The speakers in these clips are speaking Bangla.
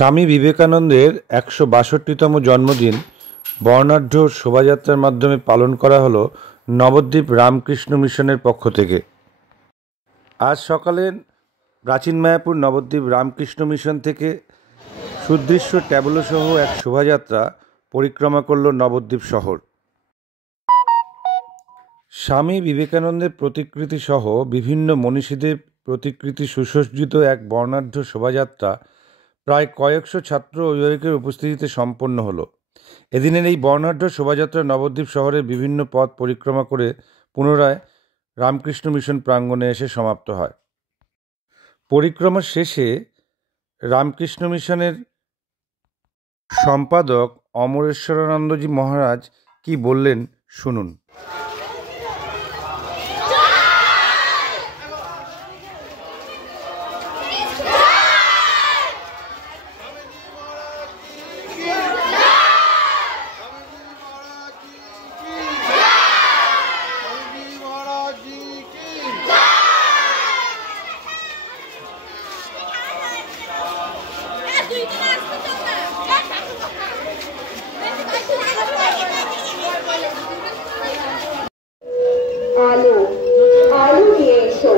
স্বামী বিবেকানন্দের ১৬২তম জন্মদিন বর্ণাঢ্য শোভাযাত্রার মাধ্যমে পালন করা হলো নবদ্বীপ রামকৃষ্ণ মিশনের পক্ষ থেকে। আজ সকালে প্রাচীন মায়াপুর নবদ্বীপ রামকৃষ্ণ মিশন থেকে সুদৃশ্য ট্যাবলোসহ এক শোভাযাত্রা পরিক্রমা করল নবদ্বীপ শহর। স্বামী বিবেকানন্দের প্রতিকৃতি সহ বিভিন্ন মনীষীদের প্রতিকৃতি সুসজ্জিত এক বর্ণাঢ্য শোভাযাত্রা প্রায় কয়েকশো ছাত্র অভিভাবকের উপস্থিতিতে সম্পন্ন হলো। এদিনের এই বর্ণাঢ্য শোভাযাত্রা নবদ্বীপ শহরের বিভিন্ন পথ পরিক্রমা করে পুনরায় রামকৃষ্ণ মিশন প্রাঙ্গণে এসে সমাপ্ত হয়। পরিক্রমা শেষে রামকৃষ্ণ মিশনের সম্পাদক অমরেশ্বরানন্দজি মহারাজ কি বললেন শুনুন। আলো আলো নিয়ে এসো,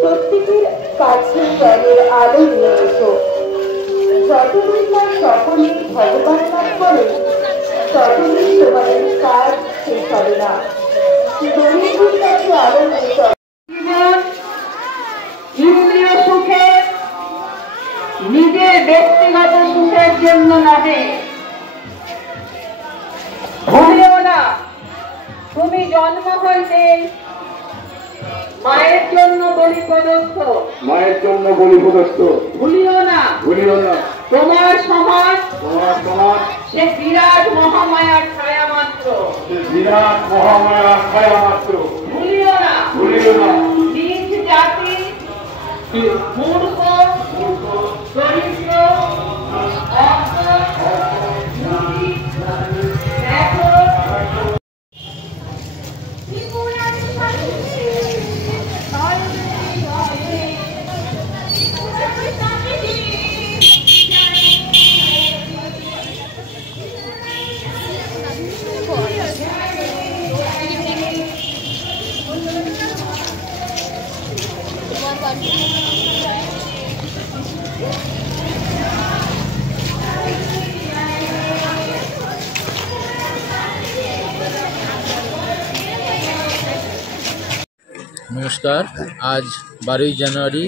প্রত্যেকের কাছে জ্ঞানের আলো নিয়ে এসো। যতদিন না সকলে ভগবান লাভ করে ততদিন তোমাদের কাজ শেষ হবে না। দরিদ্রের কাছে আলো নিয়ে চলো। জীবন ইন্দ্রিয় সুখে, নিজের ব্যক্তিগত সুখের জন্য নহে। ভুলিও না তুমি জন্ম হইতে মায়ের জন্য বলিপ্রদত্ত, মায়ের জন্য বলিপ্রদত্ত। ভুলিও না তোমার সমাজ সে বিরাট মহামায়ার ছায়া মাত্র, বিরাট মহামায়ার ছায়া মাত্র। ভুলিও না নিজ জাতি মূর্খ দরিদ্র নমস্কার। আজ 12ই জানুয়ারি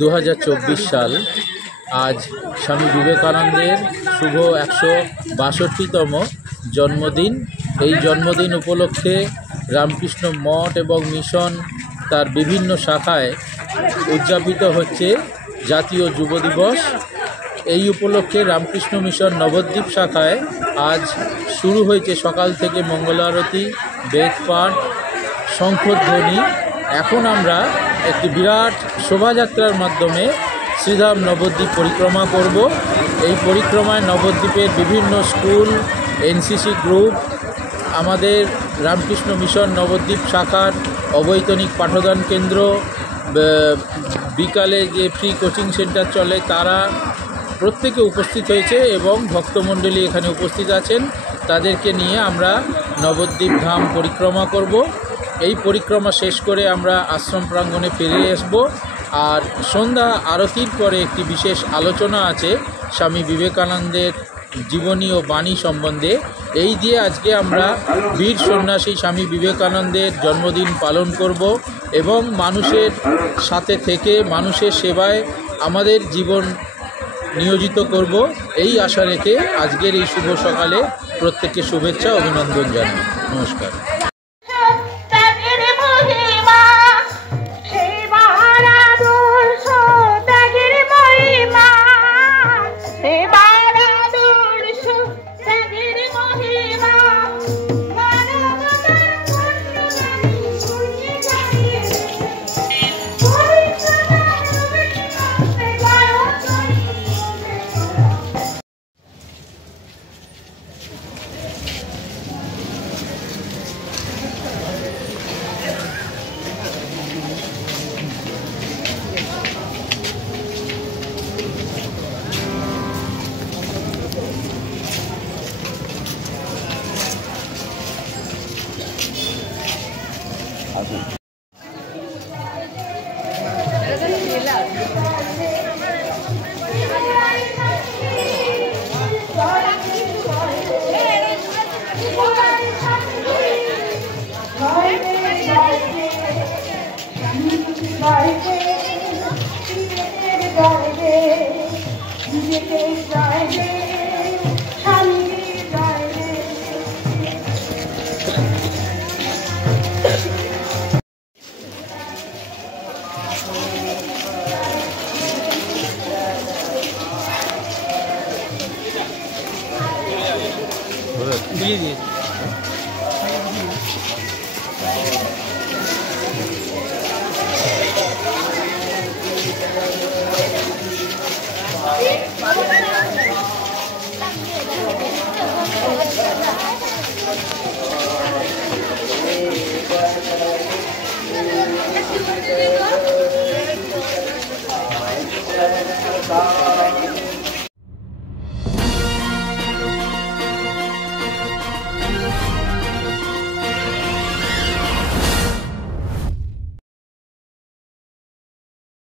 2024 সাল। আজ স্বামী বিবেকানন্দের শুভ 162তম জন্মদিন। এই জন্মদিন উপলক্ষে রামকৃষ্ণ মঠ এবং মিশন তার বিভিন্ন শাখায় উদযাপিত হচ্ছে জাতীয় যুব দিবস। এই উপলক্ষে রামকৃষ্ণ মিশন নবদ্বীপ শাখায় আজ শুরু হয়েছে সকাল থেকে মঙ্গল আরতি, বেদপাঠ, শঙ্খধ্বনি। এখন আমরা একটি বিরাট শোভাযাত্রার মাধ্যমে শ্রীধাম নবদ্বীপ পরিক্রমা করব। এই পরিক্রমায় নবদ্বীপের বিভিন্ন স্কুল, এনসিসি গ্রুপ, আমাদের রামকৃষ্ণ মিশন নবদ্বীপ শাখার অবৈতনিক পাঠদান কেন্দ্র, বিকালে যে ফ্রি কোচিং সেন্টার চলে তারা প্রত্যেকে উপস্থিত হয়েছে এবং ভক্তমণ্ডলী এখানে উপস্থিত আছেন। তাদেরকে নিয়ে আমরা নবদ্বীপ ধাম পরিক্রমা করব। এই পরিক্রমা শেষ করে আমরা আশ্রম প্রাঙ্গণে ফিরে আসব। আর সন্ধ্যা আরতির পরে একটি বিশেষ আলোচনা আছে স্বামী বিবেকানন্দের জীবনী ও বাণী সম্বন্ধে। এই দিয়ে আজকে আমরা বীর সন্ন্যাসী স্বামী বিবেকানন্দের জন্মদিন পালন করব এবং মানুষের সাথে থেকে মানুষের সেবায় আমাদের জীবন নিয়োজিত করব, এই আশা রেখে আজকের এই শুভ সকালে প্রত্যেককে শুভেচ্ছা অভিনন্দন জানাই। নমস্কার। জয় রে শান্তি জয় রে। দিয়ে দিয়েছি।